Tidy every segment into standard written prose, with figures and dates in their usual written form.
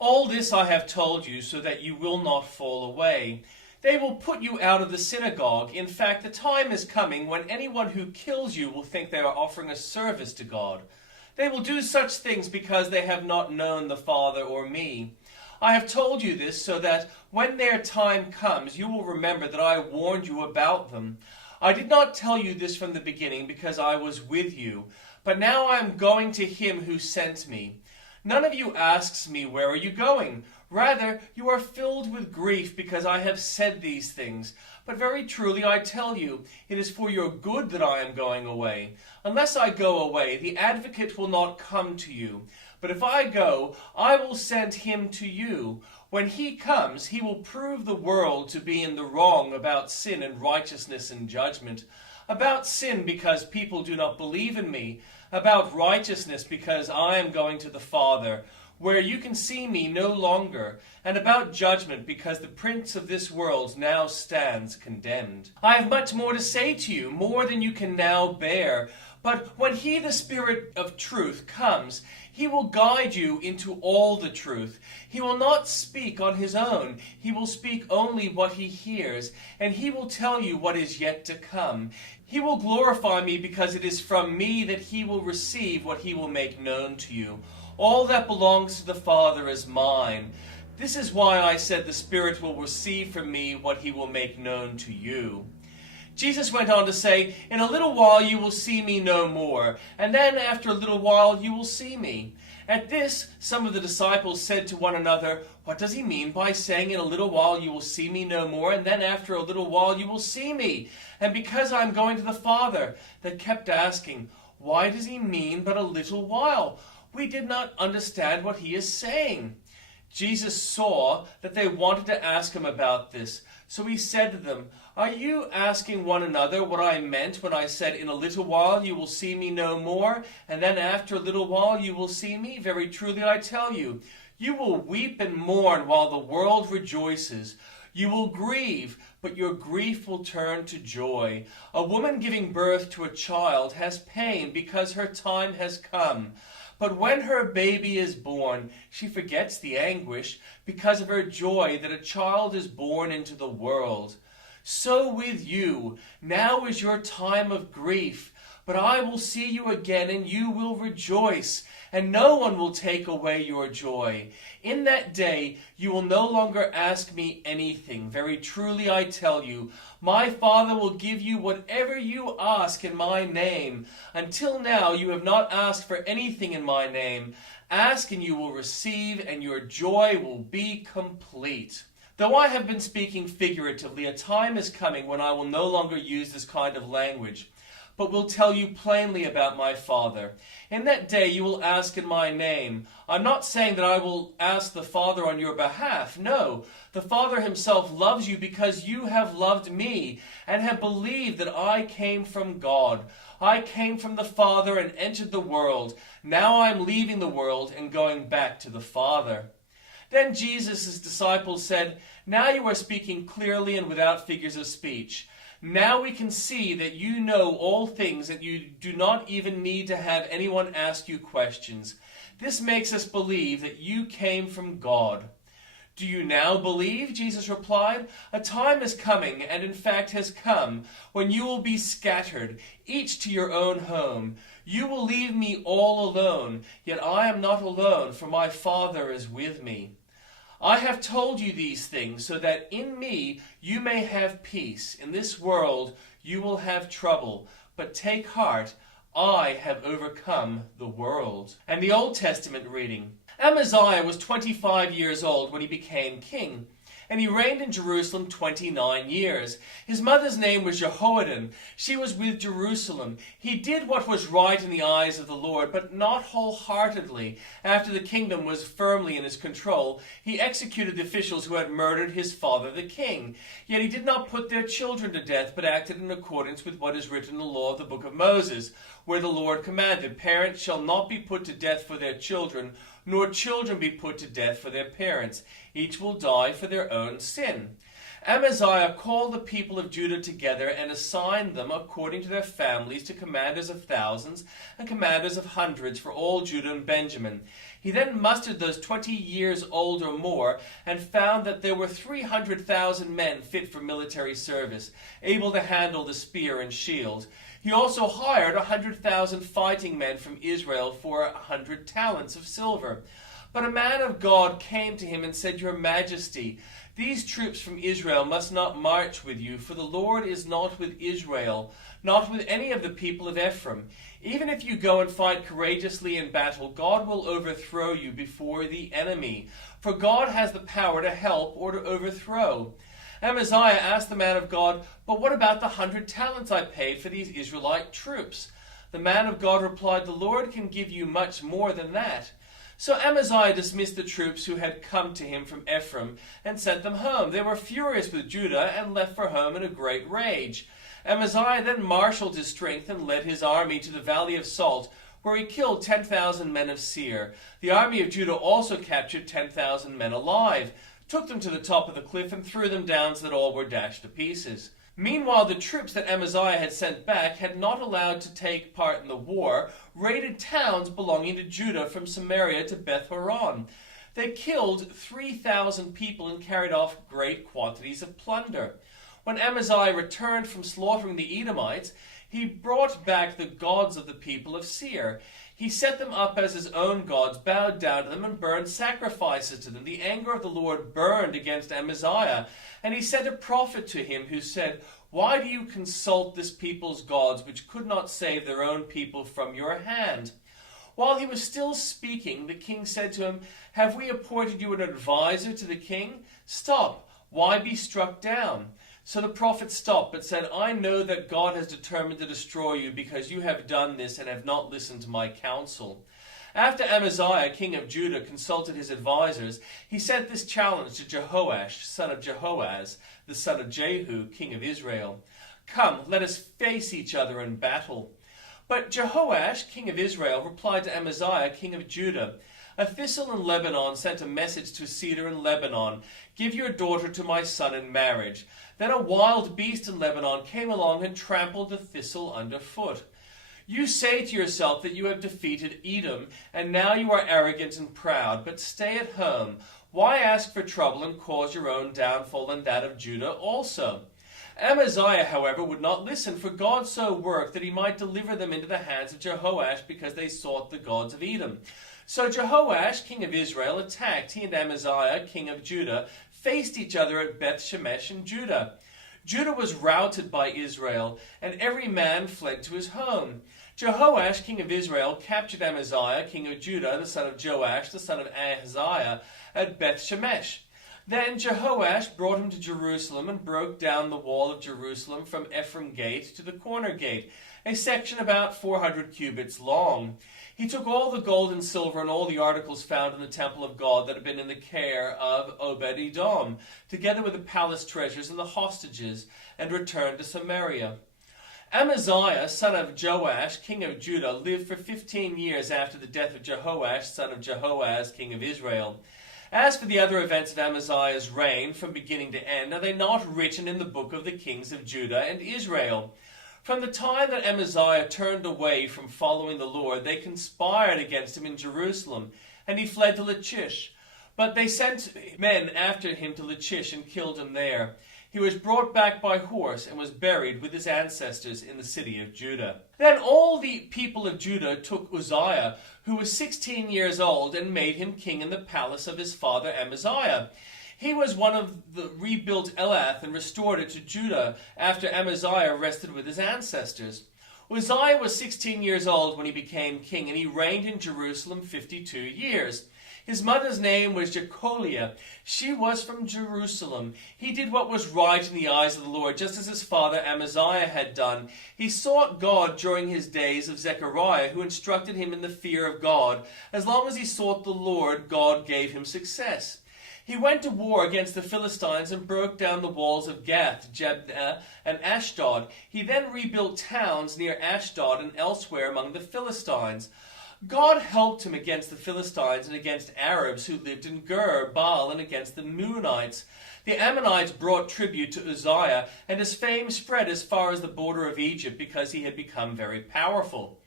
All this I have told you so that you will not fall away. They will put you out of the synagogue. In fact, the time is coming when anyone who kills you will think they are offering a service to God. They will do such things because they have not known the Father or me. I have told you this so that when their time comes, you will remember that I warned you about them. I did not tell you this from the beginning because I was with you, but now I am going to him who sent me. None of you asks me, where are you going? Rather, you are filled with grief because I have said these things. But very truly I tell you, it is for your good that I am going away. Unless I go away, the advocate will not come to you. But if I go, I will send him to you. When he comes, he will prove the world to be in the wrong about sin and righteousness and judgment. About sin, because people do not believe in me. About righteousness, because I am going to the Father, where you can see me no longer, and about judgment, because the prince of this world now stands condemned. I have much more to say to you, more than you can now bear. But when he, the Spirit of truth, comes, he will guide you into all the truth. He will not speak on his own. He will speak only what he hears, and he will tell you what is yet to come. He will glorify me because it is from me that he will receive what he will make known to you. All that belongs to the Father is mine. This is why I said the Spirit will receive from me what he will make known to you. Jesus went on to say, in a little while you will see me no more, and then after a little while you will see me. At this, some of the disciples said to one another, what does he mean by saying in a little while you will see me no more, and then after a little while you will see me? And because I am going to the Father, they kept asking, why does he mean but a little while? We did not understand what he is saying. Jesus saw that they wanted to ask him about this, so he said to them, are you asking one another what I meant when I said, in a little while you will see me no more, and then after a little while you will see me? Very truly I tell you, you will weep and mourn while the world rejoices. You will grieve, but your grief will turn to joy. A woman giving birth to a child has pain because her time has come. But when her baby is born, she forgets the anguish because of her joy that a child is born into the world. So with you, now is your time of grief, but I will see you again and you will rejoice, and no one will take away your joy. In that day you will no longer ask me anything. Very truly I tell you, my Father will give you whatever you ask in my name. Until now you have not asked for anything in my name. Ask and you will receive, and your joy will be complete. Though I have been speaking figuratively, a time is coming when I will no longer use this kind of language, but will tell you plainly about my Father. In that day you will ask in my name. I'm not saying that I will ask the Father on your behalf. No, the Father himself loves you because you have loved me and have believed that I came from God. I came from the Father and entered the world. Now I am leaving the world and going back to the Father. Then Jesus' disciples said, now you are speaking clearly and without figures of speech. Now we can see that you know all things, that you do not even need to have anyone ask you questions. This makes us believe that you came from God. Do you now believe? Jesus replied. A time is coming, and in fact has come, when you will be scattered, each to your own home. You will leave me all alone, yet I am not alone, for my Father is with me. I have told you these things so that in me you may have peace. In this world you will have trouble, but take heart, I have overcome the world. And the Old Testament reading. Amaziah was 25 years old when he became king, and he reigned in Jerusalem 29 years. His mother's name was Jehoiadan. She was with Jerusalem. He did what was right in the eyes of the Lord, but not wholeheartedly. After the kingdom was firmly in his control, he executed the officials who had murdered his father the king. Yet he did not put their children to death, but acted in accordance with what is written in the law of the book of Moses, where the Lord commanded, parents shall not be put to death for their children, nor children be put to death for their parents. Each will die for their own sin. Amaziah called the people of Judah together and assigned them according to their families to commanders of thousands and commanders of hundreds for all Judah and Benjamin. He then mustered those 20 years old or more and found that there were 300,000 men fit for military service, able to handle the spear and shield. He also hired 100,000 fighting men from Israel for 100 talents of silver. But a man of God came to him and said, Your Majesty, these troops from Israel must not march with you, for the Lord is not with Israel, not with any of the people of Ephraim. Even if you go and fight courageously in battle, God will overthrow you before the enemy, for God has the power to help or to overthrow. Amaziah asked the man of God, But what about the 100 talents I paid for these Israelite troops? The man of God replied, The Lord can give you much more than that. So Amaziah dismissed the troops who had come to him from Ephraim and sent them home. They were furious with Judah and left for home in a great rage. Amaziah then marshaled his strength and led his army to the valley of Salt, where he killed 10,000 men of Seir. The army of Judah also captured 10,000 men alive, took them to the top of the cliff, and threw them down so that all were dashed to pieces. Meanwhile, the troops that Amaziah had sent back, had not allowed to take part in the war, raided towns belonging to Judah from Samaria to Beth-horon. They killed 3,000 people and carried off great quantities of plunder. When Amaziah returned from slaughtering the Edomites, he brought back the gods of the people of Seir. He set them up as his own gods, bowed down to them, and burned sacrifices to them. The anger of the Lord burned against Amaziah, and he sent a prophet to him who said, Why do you consult this people's gods, which could not save their own people from your hand? While he was still speaking, the king said to him, Have we appointed you an advisor to the king? Stop. Why be struck down? So the prophet stopped, but said, I know that God has determined to destroy you, because you have done this and have not listened to my counsel. After Amaziah, king of Judah, consulted his advisors, he sent this challenge to Jehoash, son of Jehoaz, the son of Jehu, king of Israel. Come, let us face each other in battle. But Jehoash, king of Israel, replied to Amaziah, king of Judah, A thistle in Lebanon sent a message to a cedar in Lebanon, Give your daughter to my son in marriage. Then a wild beast in Lebanon came along and trampled the thistle underfoot. You say to yourself that you have defeated Edom, and now you are arrogant and proud, but stay at home. Why ask for trouble and cause your own downfall and that of Judah also? Amaziah, however, would not listen, for God so worked that he might deliver them into the hands of Jehoash, because they sought the gods of Edom. So Jehoash, king of Israel, attacked. He and Amaziah, king of Judah, faced each other at Beth-shemesh in Judah. Judah was routed by Israel, and every man fled to his home. Jehoash, king of Israel, captured Amaziah, king of Judah, the son of Joash, the son of Ahaziah, at Beth-shemesh. Then Jehoash brought him to Jerusalem and broke down the wall of Jerusalem from Ephraim gate to the corner gate, a section about 400 cubits long. He took all the gold and silver and all the articles found in the temple of God that had been in the care of Obed-edom, together with the palace treasures and the hostages, and returned to Samaria. Amaziah, son of Joash, king of Judah, lived for 15 years after the death of Jehoash, son of Jehoaz, king of Israel. As for the other events of Amaziah's reign, from beginning to end, are they not written in the book of the kings of Judah and Israel? From the time that Amaziah turned away from following the Lord, they conspired against him in Jerusalem, and he fled to Lachish. But they sent men after him to Lachish and killed him there. He was brought back by horse and was buried with his ancestors in the city of Judah. Then all the people of Judah took Uzziah, who was 16 years old, and made him king in the palace of his father Amaziah. He was one of the rebuilt Elath and restored it to Judah after Amaziah rested with his ancestors. Uzziah was 16 years old when he became king, and he reigned in Jerusalem 52 years. His mother's name was Jecholiah. She was from Jerusalem. He did what was right in the eyes of the Lord, just as his father Amaziah had done. He sought God during his days of Zechariah, who instructed him in the fear of God. As long as he sought the Lord, God gave him success. He went to war against the Philistines and broke down the walls of Gath, Jabneh, and Ashdod. He then rebuilt towns near Ashdod and elsewhere among the Philistines. God helped him against the Philistines and against Arabs who lived in Gur, Baal, and against the Meunites. The Ammonites brought tribute to Uzziah, and his fame spread as far as the border of Egypt because he had become very powerful.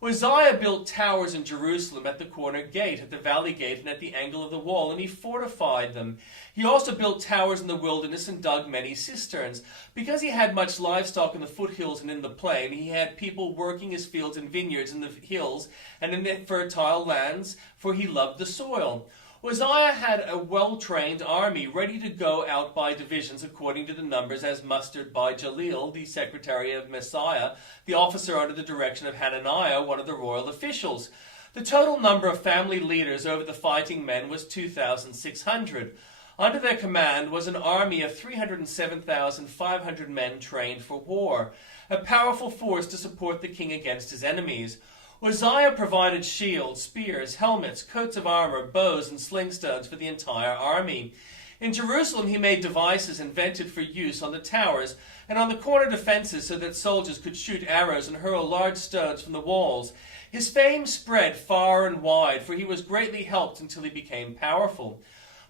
Uzziah built towers in Jerusalem at the corner gate, at the valley gate, and at the angle of the wall, and he fortified them. He also built towers in the wilderness and dug many cisterns. Because he had much livestock in the foothills and in the plain, he had people working his fields and vineyards in the hills and in the fertile lands, for he loved the soil. Uzziah had a well-trained army ready to go out by divisions according to the numbers as mustered by Jaleel, the secretary of Messiah, the officer under the direction of Hananiah, one of the royal officials. The total number of family leaders over the fighting men was 2,600. Under their command was an army of 307,500 men trained for war, a powerful force to support the king against his enemies. Uzziah provided shields, spears, helmets, coats of armor, bows, and slingstones for the entire army. In Jerusalem he made devices invented for use on the towers and on the corner defenses so that soldiers could shoot arrows and hurl large stones from the walls. His fame spread far and wide, for he was greatly helped until he became powerful.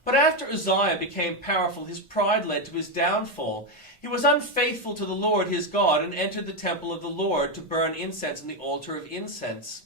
But after Uzziah became powerful, his pride led to his downfall. He was unfaithful to the Lord his God and entered the temple of the Lord to burn incense on the altar of incense.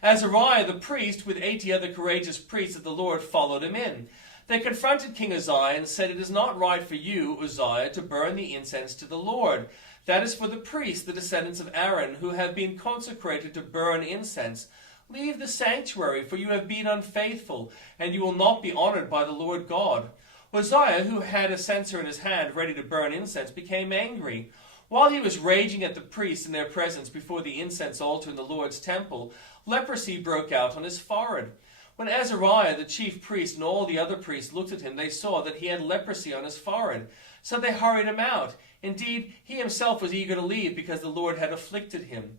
Azariah the priest, with 80 other courageous priests of the Lord, followed him in. They confronted King Uzziah and said, "It is not right for you, Uzziah, to burn the incense to the Lord. That is for the priests, the descendants of Aaron, who have been consecrated to burn incense. Leave the sanctuary, for you have been unfaithful, and you will not be honored by the Lord God." Uzziah, who had a censer in his hand ready to burn incense, became angry. While he was raging at the priests in their presence before the incense altar in the Lord's temple, leprosy broke out on his forehead. When Azariah, the chief priest, and all the other priests looked at him, they saw that he had leprosy on his forehead. So they hurried him out. Indeed, he himself was eager to leave because the Lord had afflicted him.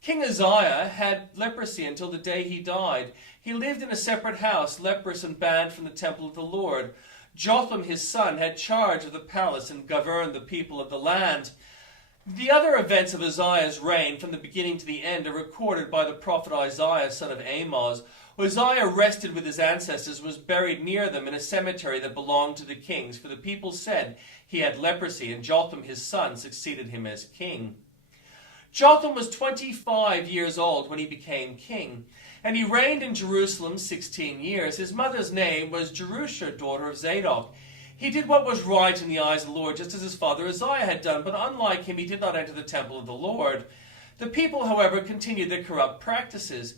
King Uzziah had leprosy until the day he died. He lived in a separate house, leprous and banned from the temple of the Lord. Jotham, his son, had charge of the palace and governed the people of the land. The other events of Uzziah's reign, from the beginning to the end, are recorded by the prophet Isaiah, son of Amoz. Uzziah rested with his ancestors and was buried near them in a cemetery that belonged to the kings, for the people said he had leprosy, and Jotham, his son, succeeded him as king. Jotham was 25 years old when he became king, and he reigned in Jerusalem 16 years. His mother's name was Jerusha, daughter of Zadok. He did what was right in the eyes of the Lord, just as his father Uzziah had done, but unlike him, he did not enter the temple of the Lord. The people, however, continued their corrupt practices.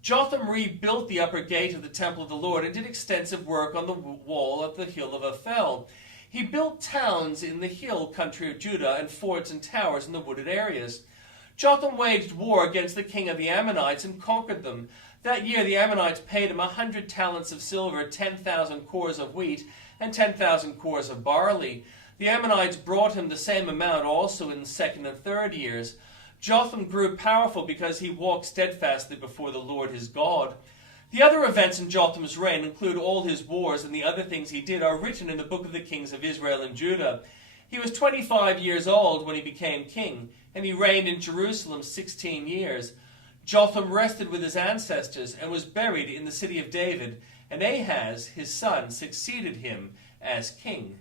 Jotham rebuilt the upper gate of the temple of the Lord and did extensive work on the wall of the hill of Ophel. He built towns in the hill country of Judah and forts and towers in the wooded areas. Jotham waged war against the king of the Ammonites and conquered them. That year the Ammonites paid him 100 talents of silver, 10,000 cores of wheat, and 10,000 cores of barley. The Ammonites brought him the same amount also in the second and third years. Jotham grew powerful because he walked steadfastly before the Lord his God. The other events in Jotham's reign include all his wars, and the other things he did are written in the book of the kings of Israel and Judah. He was 25 years old when he became king, and he reigned in Jerusalem 16 years. Jotham rested with his ancestors and was buried in the city of David, and Ahaz, his son, succeeded him as king.